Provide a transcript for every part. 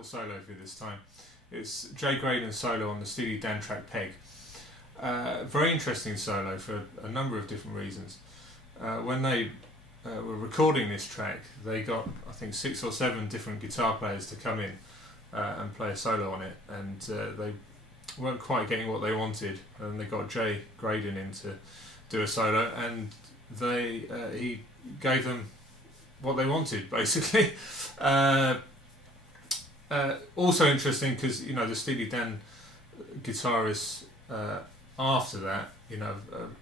little solo for you this time. It's Graydon's solo on the Steely Dan track Peg. Very interesting solo for a number of different reasons. When they were recording this track, they got, I think, 6 or 7 different guitar players to come in and play a solo on it, and they weren't quite getting what they wanted, and they got Graydon in to do a solo, and he gave them what they wanted, basically. Also interesting because, you know, the Steely Dan guitarists after that, you know,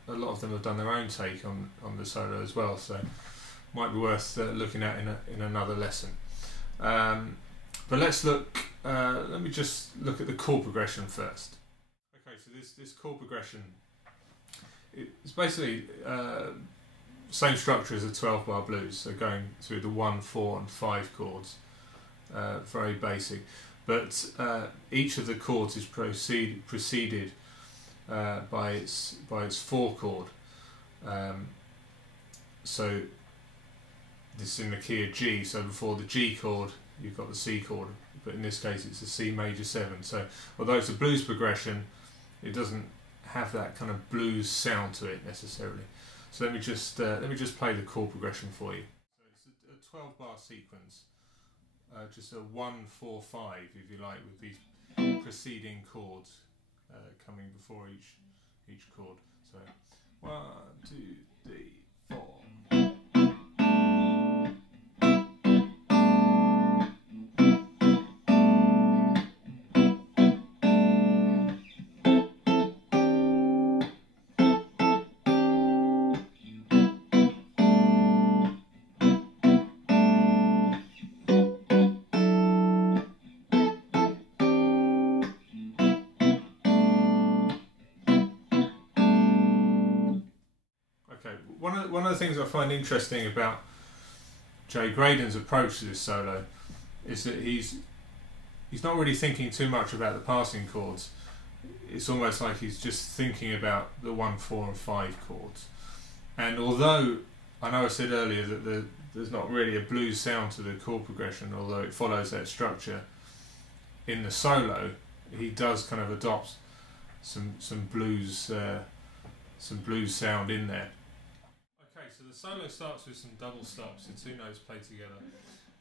a lot of them have done their own take on the solo as well, so might be worth looking at in another lesson. But let's look. Let me just look at the chord progression first. Okay, so this chord progression, it's basically same structure as a 12-bar blues, so going through the 1, 4 and 5 chords, very basic, but each of the chords is preceded by its 4 chord. So this is in the key of G, so before the G chord you've got the C chord, but in this case it's a C major 7. So although it's a blues progression, it doesn't have that kind of blues sound to it necessarily. So let me just play the chord progression for you. So it's a 12-bar sequence, just a 1, 4, 5 if you like, with these preceding chords coming before each chord. So 1, 2, 3, 4. One of the things I find interesting about Graydon's approach to this solo is that he's not really thinking too much about the passing chords. It's almost like he's just thinking about the 1, 4 and 5 chords. And although I know I said earlier that there's not really a blues sound to the chord progression, although it follows that structure, in the solo he does kind of adopt some blues sound in there. So the solo starts with some double stops, the 2 notes played together,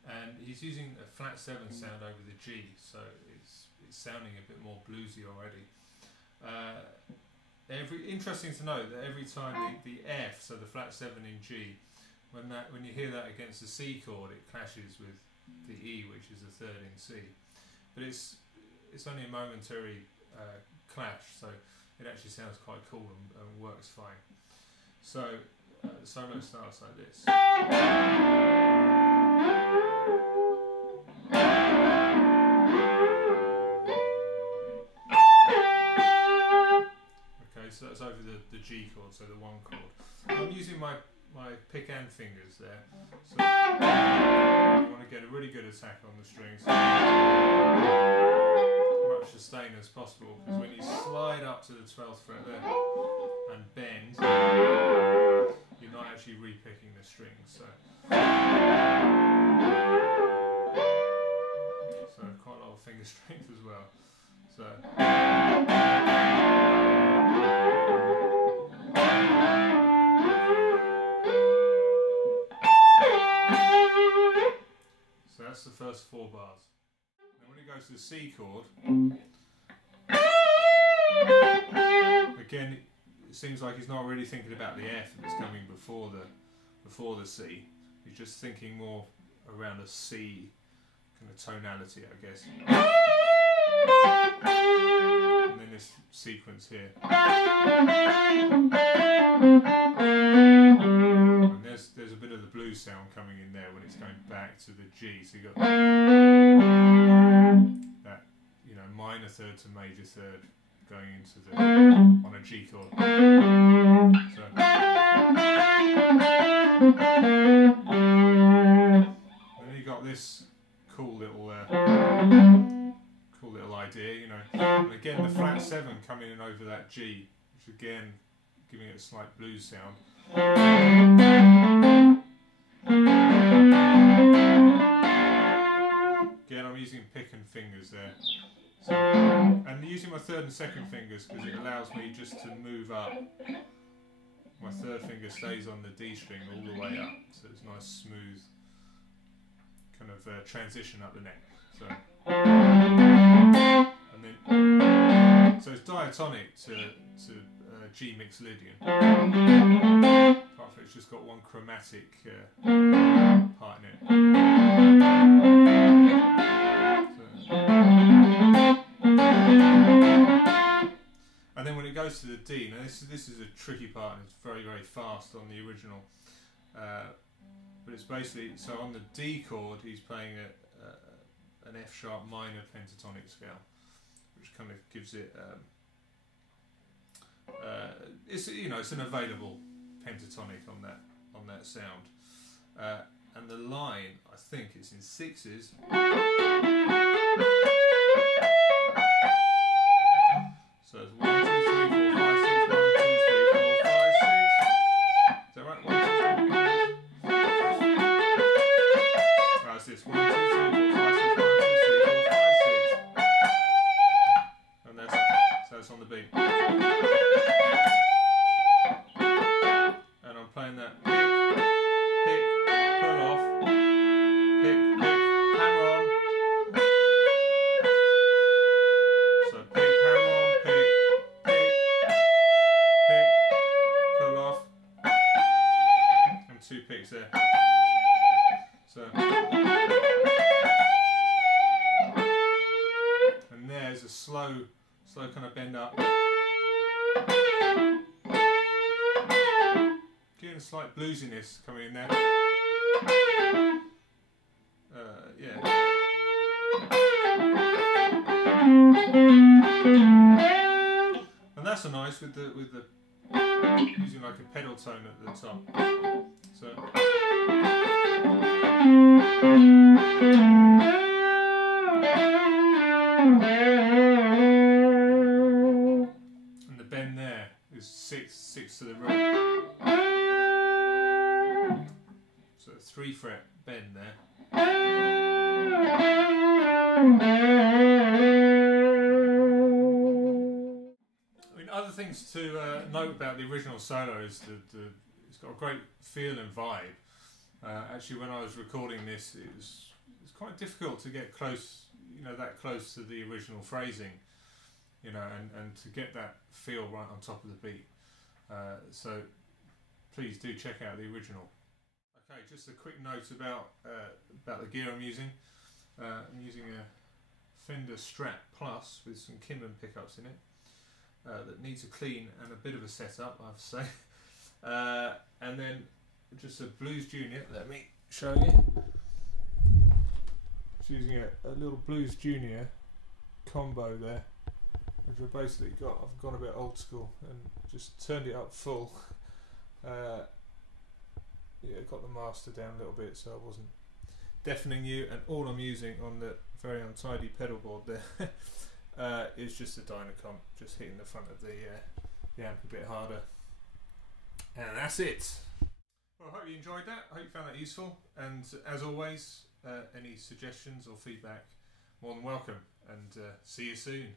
and he's using a flat 7 sound over the G, so it's sounding a bit more bluesy already. Interesting to note that every time the F, so the flat 7 in G, when you hear that against the C chord, it clashes with the E, which is the 3rd in C. But it's only a momentary clash, so it actually sounds quite cool and works fine. So the solo starts like this. Okay, so that's over the G chord, so the 1 chord. I'm using my pick and fingers there, so you want to get a really good attack on the strings, much sustain as possible, because when you slide up to the 12th fret there and bend, you're not actually re-picking the strings, so quite a lot of finger strength as well. So that's the first 4 bars. Then when it goes to the C chord, again, it seems like he's not really thinking about the F that's coming before the C. He's just thinking more around a C kind of tonality, I guess. And then this sequence here. And there's a bit of the blues sound coming in there when it's going back to the G. So you've got that, you know, minor 3rd to major 3rd going into the on a G chord. So, and then you got this cool little idea, you know. And again, the flat 7 coming in over that G, which again giving it a slight blues sound. Again, I'm using using pick and fingers there. So, and using my third and second fingers because it allows me just to move up. My third finger stays on the D string all the way up, so it's nice smooth kind of transition up the neck. So, and then so it's diatonic to G mixed Lydian. Apart from it's just got one chromatic part in it. And then when it goes to the D, now this is a tricky part and it's very, very fast on the original. But it's basically, so on the D chord he's playing an F sharp minor pentatonic scale, which kind of gives it, it's it's an available pentatonic on that sound. And the line, I think it's in sixes. So it's 1, 2, 3, 4, 5, 6, 1, 2, 3, 4, 5, 6. Is that right? 1, 2, 3, 4, 5, 6. Right, it's this. 1, 2, 3, 4, 5, 6, 1, 2, 3, 4, 5, 6. And so it's on the beat. And I'm playing that pick, pull off, pick, hammer on. So pick, hammer on, pick, pull off, and 2 picks there. So, and there's a slow kind of bend up. Getting a slight bluesiness coming in there. Yeah. And that's a nice with the using like a pedal tone at the top. So. And the bend there is 6 to the right. So 3 fret bend there. I mean, other things to note about the original solo is that it's got a great feel and vibe. Actually, when I was recording this, it was quite difficult to get close, that close to the original phrasing, and to get that feel right on top of the beat. So please do check out the original. Okay, just a quick note about the gear I'm using. I'm using a Fender Strat Plus with some Kinman pickups in it that needs a clean and a bit of a setup, I have to say. And then just a Blues Junior. Let me show you. Just using a little Blues Junior combo there, which I've basically got. I've gone a bit old school and just turned it up full. Yeah, got the master down a little bit so I wasn't deafening you, and all I'm using on the very untidy pedal board there is just a Dynacomp, just hitting the front of the amp a bit harder, and that's it. Well, I hope you enjoyed that. I hope you found that useful, and as always, any suggestions or feedback, more than welcome, and see you soon.